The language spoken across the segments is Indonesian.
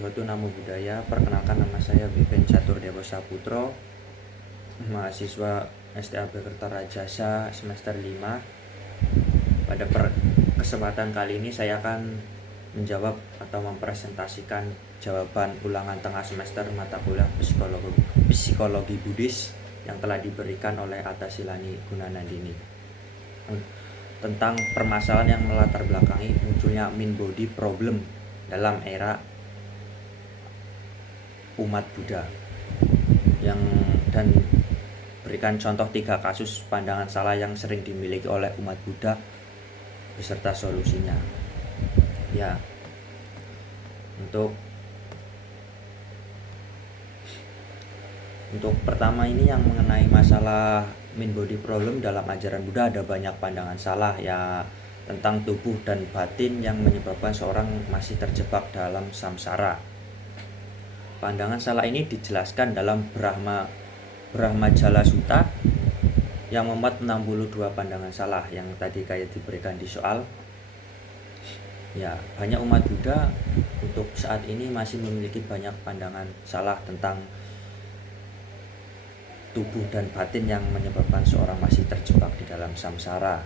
Wabarakatuh. Namo Buddhaya. Perkenalkan, nama saya Bipen Catur Dewa Saputro, mahasiswa STA Kertarajasa semester 5. Pada kesempatan kali ini saya akan menjawab atau mempresentasikan jawaban ulangan tengah semester mata kuliah psikologi Buddhis yang telah diberikan oleh Atta Silani Gunanandini tentang permasalahan yang melatar belakangi munculnya min body problem dalam era umat Buddha, dan berikan contoh 3 kasus pandangan salah yang sering dimiliki oleh umat Buddha beserta solusinya. Ya, untuk pertama ini yang mengenai masalah min body problem dalam ajaran Buddha, ada banyak pandangan salah ya tentang tubuh dan batin yang menyebabkan seorang masih terjebak dalam samsara. Pandangan salah ini dijelaskan dalam Brahmajala Sutta yang memuat 62 pandangan salah yang tadi kayak diberikan di soal. Ya, banyak umat Buddha untuk saat ini masih memiliki banyak pandangan salah tentang tubuh dan batin yang menyebabkan seorang masih terjebak di dalam samsara.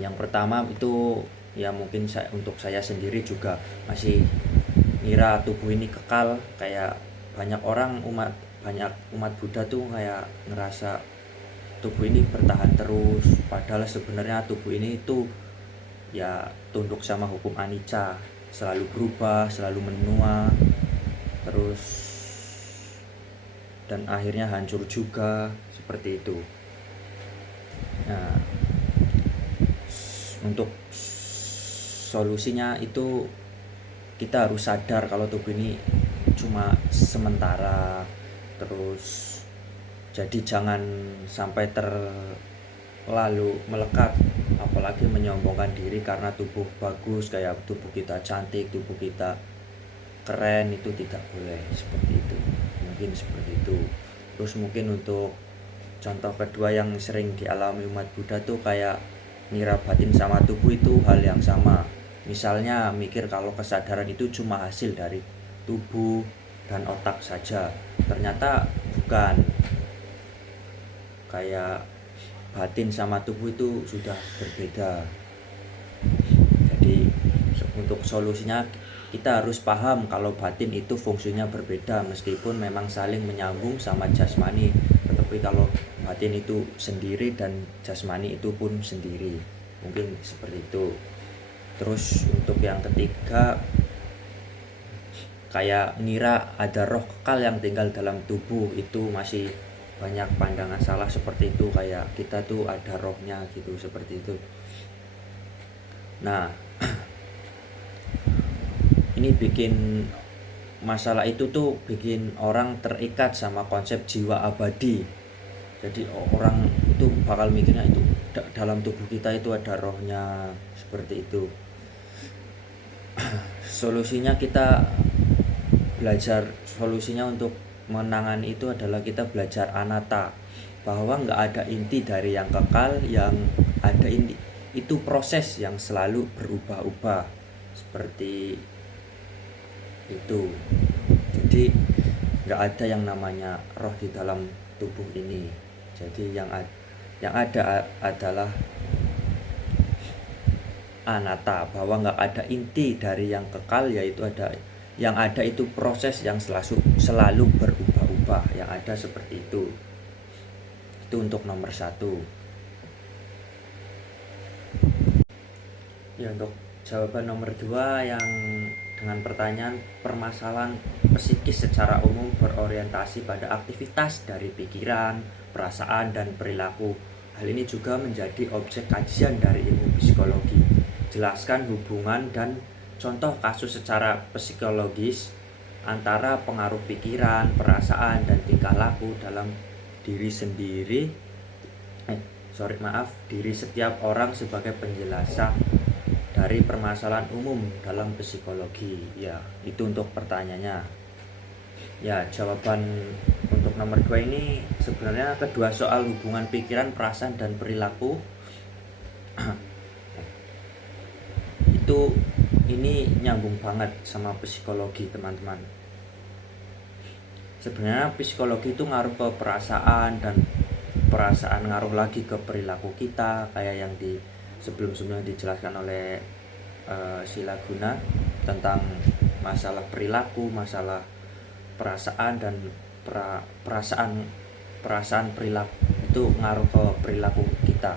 Yang pertama itu ya mungkin untuk saya sendiri juga masih ngira tubuh ini kekal, kayak banyak umat Buddha tuh kayak ngerasa tubuh ini bertahan terus, padahal sebenarnya tubuh ini itu ya tunduk sama hukum anicca, selalu berubah, selalu menua, terus dan akhirnya hancur juga, seperti itu. Nah, untuk solusinya itu kita harus sadar kalau tubuh ini cuma sementara, terus jadi jangan sampai terlalu melekat, apalagi menyombongkan diri karena tubuh bagus, kayak tubuh kita cantik, tubuh kita keren, itu tidak boleh seperti itu. Mungkin seperti itu. Terus mungkin untuk contoh kedua yang sering dialami umat Buddha tuh kayak ngira batin sama tubuh itu hal yang sama. Misalnya mikir kalau kesadaran itu cuma hasil dari tubuh dan otak saja. Ternyata bukan. Kayak batin sama tubuh itu sudah berbeda. Jadi untuk solusinya kita harus paham kalau batin itu fungsinya berbeda, meskipun memang saling menyambung sama jasmani, tetapi kalau batin itu sendiri dan jasmani itu pun sendiri. Mungkin seperti itu. Terus untuk yang ketiga, kayak ngira ada roh kekal yang tinggal dalam tubuh, itu masih banyak pandangan salah seperti itu, kayak kita tuh ada rohnya gitu, seperti itu. Nah, ini bikin masalah itu tuh bikin orang terikat sama konsep jiwa abadi. Jadi orang itu bakal mikirnya itu dalam tubuh kita itu ada rohnya, seperti itu. Solusinya untuk menangani itu adalah kita belajar anatta, bahwa nggak ada inti dari yang kekal, yang ada inti itu proses yang selalu berubah-ubah, seperti itu. Jadi nggak ada yang namanya roh di dalam tubuh ini. Jadi yang ada adalah anatta, bahwa nggak ada inti dari yang kekal, yaitu yang ada itu proses yang selalu berubah-ubah, yang ada seperti itu. Itu untuk nomor 1. Ya, untuk jawaban nomor 2 yang dengan pertanyaan permasalahan psikis secara umum berorientasi pada aktivitas dari pikiran, perasaan, dan perilaku. Hal ini juga menjadi objek kajian dari ilmu psikologi. Jelaskan hubungan dan contoh kasus secara psikologis antara pengaruh pikiran, perasaan, dan tingkah laku dalam diri setiap orang sebagai penjelasan dari permasalahan umum dalam psikologi. Ya, itu untuk pertanyaannya. Ya, jawaban untuk nomor 2 ini sebenarnya kedua soal hubungan pikiran, perasaan, dan perilaku ini nyambung banget sama psikologi teman-teman. Sebenarnya psikologi itu ngaruh ke perasaan, dan perasaan ngaruh lagi ke perilaku kita, kayak yang di sebelum-sebelumnya dijelaskan oleh Sila Guna tentang masalah perilaku, masalah perasaan, dan perasaan perilaku itu ngaruh ke perilaku kita.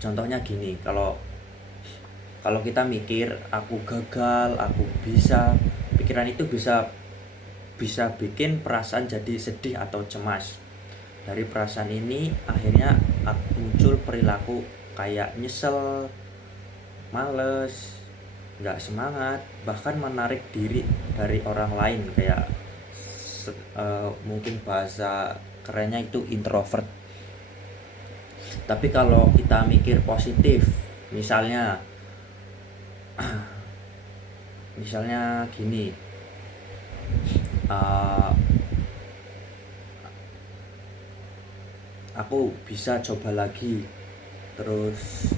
Contohnya gini, kalau kita mikir aku gagal, aku bisa, pikiran itu bisa bikin perasaan jadi sedih atau cemas. Dari perasaan ini akhirnya muncul perilaku kayak nyesel, males, nggak semangat, bahkan menarik diri dari orang lain, kayak mungkin bahasa kerennya itu introvert. Tapi kalau kita mikir positif, misalnya gini, aku bisa coba lagi, terus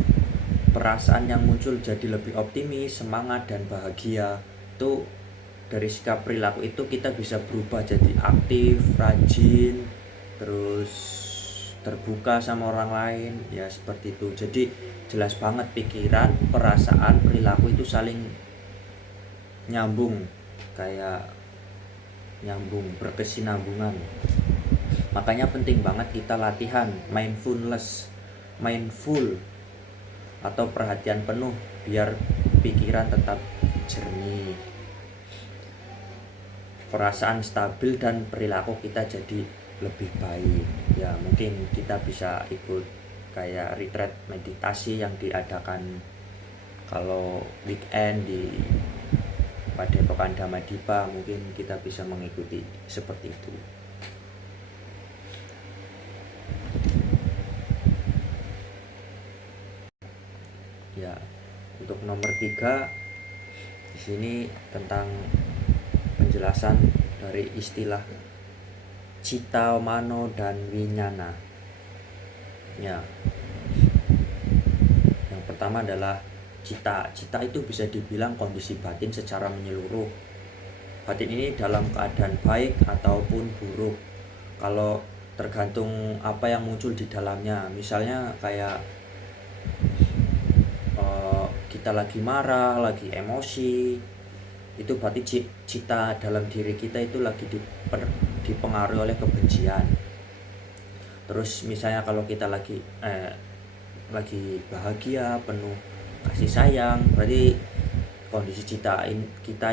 perasaan yang muncul jadi lebih optimis, semangat, dan bahagia. Itu dari sikap perilaku itu kita bisa berubah jadi aktif, rajin, terus terbuka sama orang lain, ya seperti itu. Jadi jelas banget pikiran, perasaan, perilaku itu saling nyambung, kayak nyambung, berkesinambungan. Makanya penting banget kita latihan mindful atau perhatian penuh biar pikiran tetap jernih, perasaan stabil, dan perilaku kita jadi lebih baik. Ya mungkin kita bisa ikut kayak retreat meditasi yang diadakan kalau weekend di Padepokan Dhamadipa, mungkin kita bisa mengikuti seperti itu. Ya, untuk nomor 3 di sini tentang penjelasan dari istilah Cita, Mano, dan Winyana. Ya, yang pertama adalah cita. Cita itu bisa dibilang kondisi batin secara menyeluruh. Batin ini dalam keadaan baik ataupun buruk, kalau tergantung apa yang muncul di dalamnya. Misalnya kayak kita lagi marah, lagi emosi, itu berarti cita dalam diri kita itu lagi dipengaruhi oleh kebencian. Terus misalnya kalau kita lagi bahagia, penuh kasih sayang, berarti kondisi kita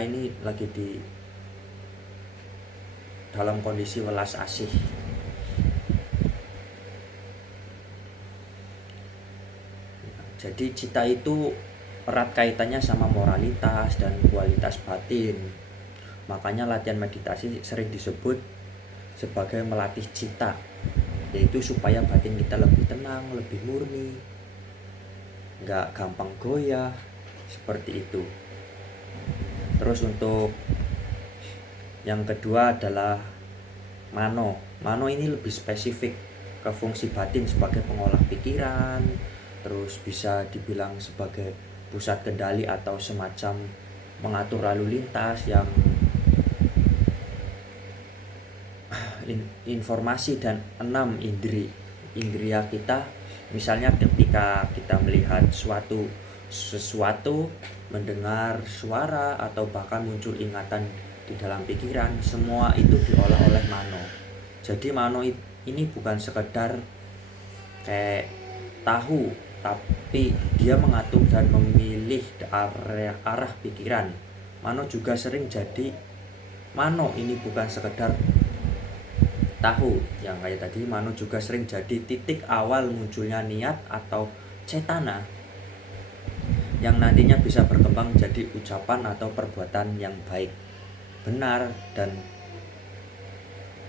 ini lagi di dalam kondisi welas asih. Jadi cita itu erat kaitannya sama moralitas dan kualitas batin. Makanya latihan meditasi sering disebut sebagai melatih cita, yaitu supaya batin kita lebih tenang, lebih murni, nggak gampang goyah, seperti itu. Terus untuk yang kedua adalah Mano. Mano ini lebih spesifik ke fungsi batin sebagai pengolah pikiran, terus bisa dibilang sebagai pusat kendali atau semacam mengatur lalu lintas yang informasi dan 6 indria kita. Misalnya ketika kita melihat sesuatu, mendengar suara, atau bahkan muncul ingatan di dalam pikiran, semua itu diolah oleh Mano. Jadi Mano ini bukan sekedar kayak tahu, tapi dia mengatur dan memilih arah pikiran. Mano juga sering jadi Mano ini bukan sekedar tahu, yang kayak tadi, Mano juga sering jadi titik awal munculnya niat atau cetana yang nantinya bisa berkembang jadi ucapan atau perbuatan yang baik, benar, dan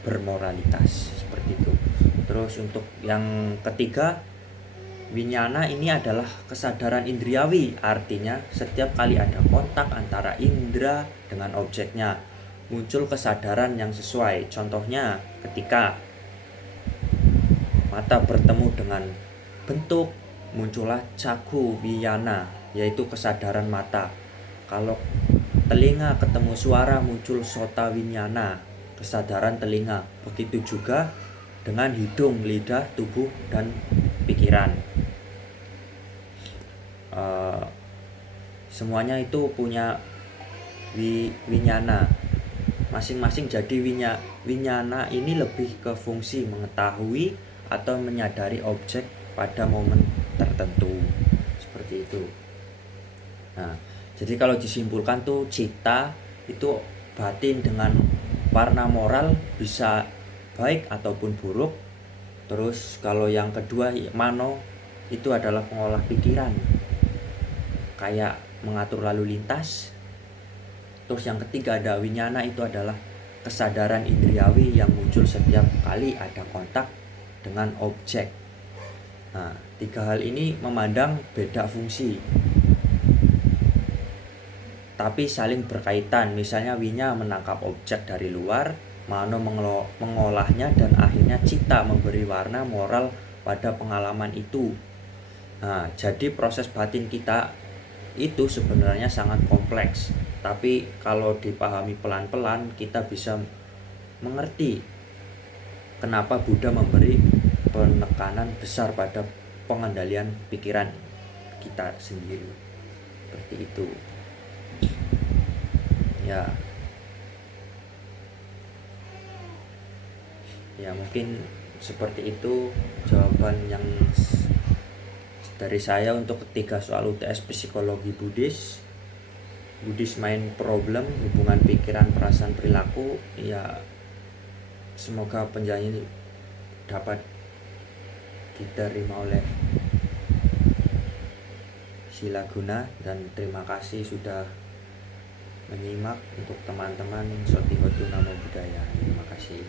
bermoralitas, seperti itu. Terus untuk yang ketiga, Winyana ini adalah kesadaran indriawi. Artinya setiap kali ada kontak antara indera dengan objeknya, muncul kesadaran yang sesuai. Contohnya ketika mata bertemu dengan bentuk, muncullah caku wiyana, yaitu kesadaran mata. Kalau telinga ketemu suara, muncul sota winyana, kesadaran telinga. Begitu juga dengan hidung, lidah, tubuh, dan pikiran. Semuanya itu punya winyana masing-masing. Jadi winyana ini lebih ke fungsi mengetahui atau menyadari objek pada momen tertentu, seperti itu. Nah, jadi kalau disimpulkan tuh cita itu batin dengan warna moral, bisa baik ataupun buruk. Terus kalau yang kedua mano itu adalah pengolah pikiran, kayak mengatur lalu lintas. Terus yang ketiga ada winyana, itu adalah kesadaran indriawi yang muncul setiap kali ada kontak dengan objek. Nah, tiga hal ini memandang beda fungsi, tapi saling berkaitan. Misalnya winya menangkap objek dari luar, mano mengolahnya, dan akhirnya cita memberi warna moral pada pengalaman itu. Nah, jadi proses batin kita itu sebenarnya sangat kompleks, tapi kalau dipahami pelan-pelan kita bisa mengerti kenapa Buddha memberi penekanan besar pada pengendalian pikiran kita sendiri, seperti itu. Ya mungkin seperti itu jawaban yang dari saya untuk ketiga soal UTS psikologi Buddhis Mind Problem, hubungan pikiran, perasaan, perilaku. Ya, semoga penjelasan ini dapat diterima oleh sila guna, dan terima kasih sudah menyimak. Untuk teman-teman Soti Hotu Namo Buddhaya, terima kasih.